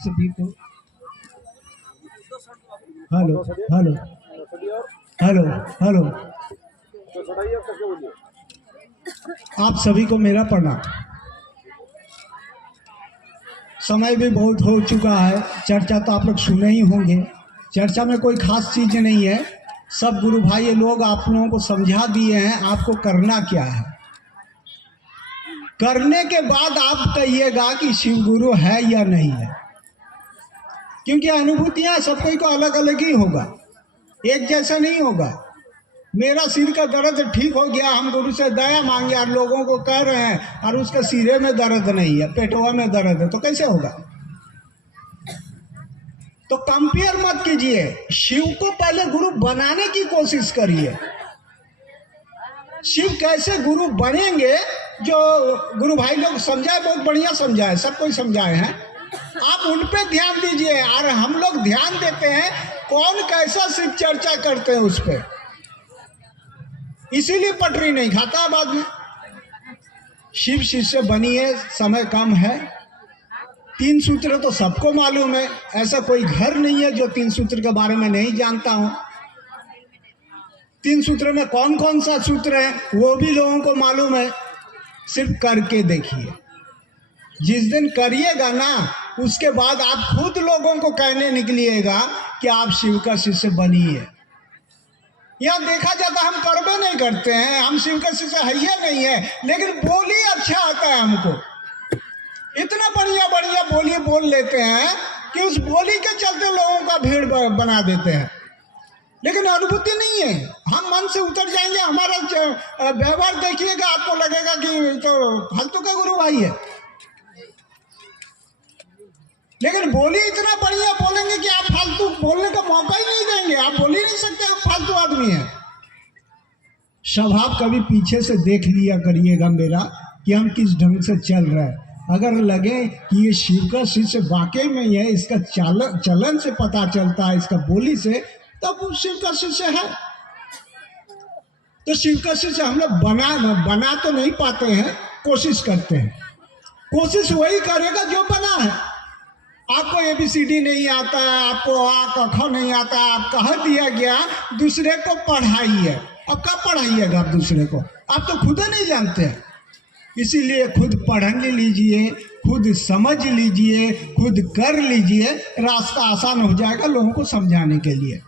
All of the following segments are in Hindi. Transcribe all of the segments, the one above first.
सभी को हेलो हेलो हेलो हेलो, आप सभी को मेरा प्रणाम। समय भी बहुत हो चुका है, चर्चा तो आप लोग सुने ही होंगे। चर्चा में कोई खास चीज़ नहीं है, सब गुरु भाई ये लोग आप लोगों को समझा दिए हैं आपको करना क्या है। करने के बाद आप कहिएगा कि शिव गुरु है या नहीं है, क्योंकि अनुभूतियाँ सब कोई को अलग अलग ही होगा, एक जैसा नहीं होगा। मेरा सिर का दर्द ठीक हो गया, हम गुरु से दया मांगे और लोगों को कह रहे हैं और उसके सिरे में दर्द नहीं है, पेटवा में दर्द है, तो कैसे होगा? तो कंपेयर मत कीजिए, शिव को पहले गुरु बनाने की कोशिश करिए। शिव कैसे गुरु बनेंगे, जो गुरु भाई लोग समझाए, बहुत बढ़िया समझाए, सब कोई समझाए हैं, आप उन पे ध्यान दीजिए। और हम लोग ध्यान देते हैं कौन कैसा शिव चर्चा करते हैं उस पर, इसीलिए पटरी नहीं खाता बाद में। शिव शिष्य बनिए, समय कम है। 3 सूत्र तो सबको मालूम है, ऐसा कोई घर नहीं है जो 3 सूत्र के बारे में नहीं जानता हूं। 3 सूत्र में कौन कौन सा सूत्र है वो भी लोगों को मालूम है, सिर्फ करके देखिए। जिस दिन करिएगा ना, उसके बाद आप खुद लोगों को कहने निकलिएगा कि आप शिव का शिष्य बनिए। यहाँ देखा जाता हम करबे नहीं करते हैं, हम शिव का शिष्य है या नहीं है, लेकिन बोली अच्छा आता है हमको, इतना बढ़िया बढ़िया बोली बोल लेते हैं कि उस बोली के चलते लोगों का भीड़ बना देते हैं, लेकिन अनुभूति नहीं है। हम मन से उतर जाएंगे, हमारा व्यवहार देखिएगा, आपको लगेगा कि तो फालतू का गुरु भाई है, लेकिन बोली इतना बढ़िया बोलेंगे कि आप फालतू बोलने का मौका ही नहीं देंगे, आप बोल ही नहीं सकते आप फालतू आदमी हैं। स्वभाव कभी पीछे से देख लिया करिएगा मेरा कि हम किस ढंग से चल रहे हैं। अगर लगे कि ये शिव का शिष्य वाकई में ही है, इसका चलन से पता चलता है, इसका बोली से, तब वो शिव का शिष्य है। तो शिव का शिष्य हम लोग बना तो नहीं पाते हैं, कोशिश करते हैं। कोशिश वही करेगा जो बना है। आपको ABCD नहीं आता, आपको आ क ख नहीं आता, आप कह दिया गया दूसरे को पढ़ाइए, अब कब पढ़ाइएगा आप दूसरे को, आप तो खुद नहीं जानते हैं। इसीलिए खुद पढ़ लीजिए, खुद समझ लीजिए, खुद कर लीजिए, रास्ता आसान हो जाएगा लोगों को समझाने के लिए।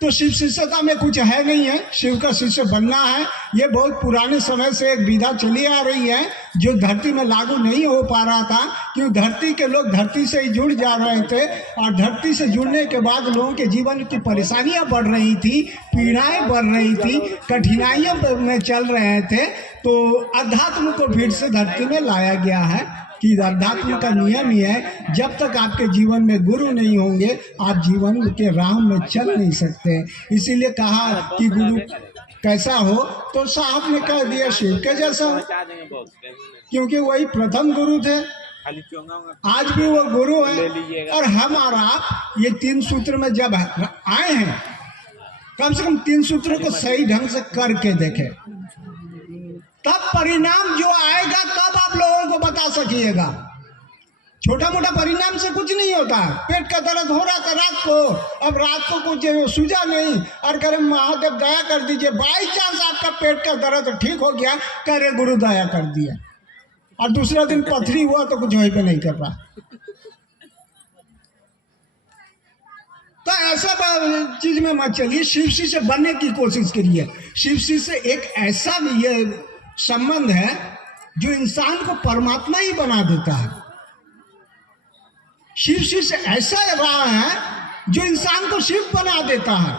तो शिव शिष्यता में कुछ है नहीं है, शिव का शिष्य बनना है। ये बहुत पुराने समय से एक विधा चली आ रही है जो धरती में लागू नहीं हो पा रहा था, क्यों धरती के लोग धरती से ही जुड़ जा रहे थे, और धरती से जुड़ने के बाद लोगों के जीवन की परेशानियां बढ़ रही थी, पीड़ाएं बढ़ रही थी, कठिनाइयों में चल रहे थे। तो अध्यात्म को फिर से धरती में लाया गया है कि अध्यात्म का नियम ही है, जब तक आपके जीवन में गुरु नहीं होंगे आप जीवन के राह में चल नहीं सकते। इसीलिए कहा कि गुरु कैसा हो, तो साहब ने कह दिया शिव के जैसा हो, क्योंकि वही प्रथम गुरु थे, आज भी वो गुरु है। और हमारा ये 3 सूत्र में जब आए हैं, कम से कम 3 सूत्रों को सही ढंग से करके देखें, तब परिणाम जो आएगा तब आप लोगों को बता सकिएगा। छोटा मोटा परिणाम से कुछ नहीं होता। पेट का दर्द हो रहा था रात को, अब रात को कुछ सूझा नहीं और कह रहे महादेव दया कर दीजिए, बाई चांस आपका पेट का दर्द ठीक हो गया, कह रहे गुरु दया कर दिया, और दूसरा दिन पथरी हुआ तो कुछ वहीं पे नहीं कर रहा। तो ऐसा चीज में मत चलिए, शिव शिष्य बनने की कोशिश करिए। शिव शिष्य एक ऐसा ये संबंध है जो इंसान को परमात्मा ही बना देता है। शिव शिष्य ऐसा रहा है जो इंसान को शिव बना देता है,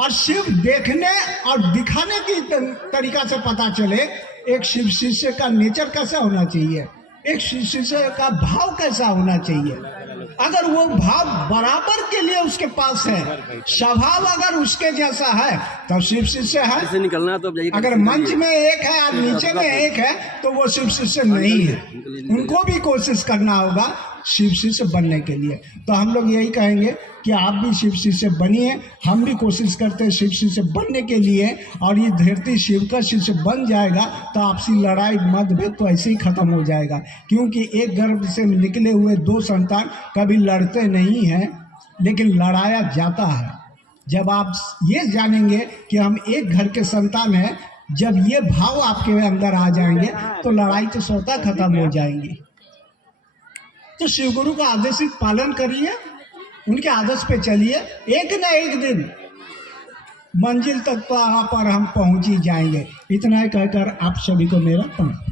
और शिव देखने और दिखाने की तरीका से पता चले एक शिव शिष्य का नेचर कैसा होना चाहिए, एक शिव शिष्य का भाव कैसा होना चाहिए। अगर वो भाव बराबर के लिए उसके पास है, स्वभाव अगर उसके जैसा है, तो शिव शिष्य है। निकलना तो अगर मंच में एक है और नीचे में एक है, तो वो शिव शिष्य नहीं है। उनको भी कोशिश करना होगा शिव शिष्य बनने के लिए। तो हम लोग यही कहेंगे कि आप भी शिव शिष्य बनिए, हम भी कोशिश करते हैं शिव शिष्य बनने के लिए। और ये धरती शिव का शिष्य बन जाएगा तो आपसी लड़ाई मतभेद तो ऐसे ही खत्म हो जाएगा, क्योंकि एक गर्भ से निकले हुए दो संतान कभी लड़ते नहीं हैं, लेकिन लड़ाया जाता है। जब आप ये जानेंगे कि हम एक घर के संतान हैं, जब ये भाव आपके अंदर आ जाएंगे तो लड़ाई तो स्वतः खत्म हो जाएंगी। तो शिव गुरु का आदेशित पालन करिए, उनके आदेश पे चलिए, एक न एक दिन मंजिल तक तो वहाँ पर हम पहुँच ही जाएंगे। इतना ही कहकर आप सभी को मेरा प्रणाम।